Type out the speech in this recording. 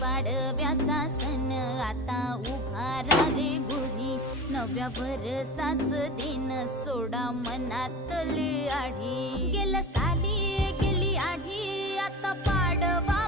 पाडव्याचा सण आता उभारा रे गुढी नव्या वर्षाच दिन सोडा मनातली आढी गेल्या साली गेली आढी आता पाडवा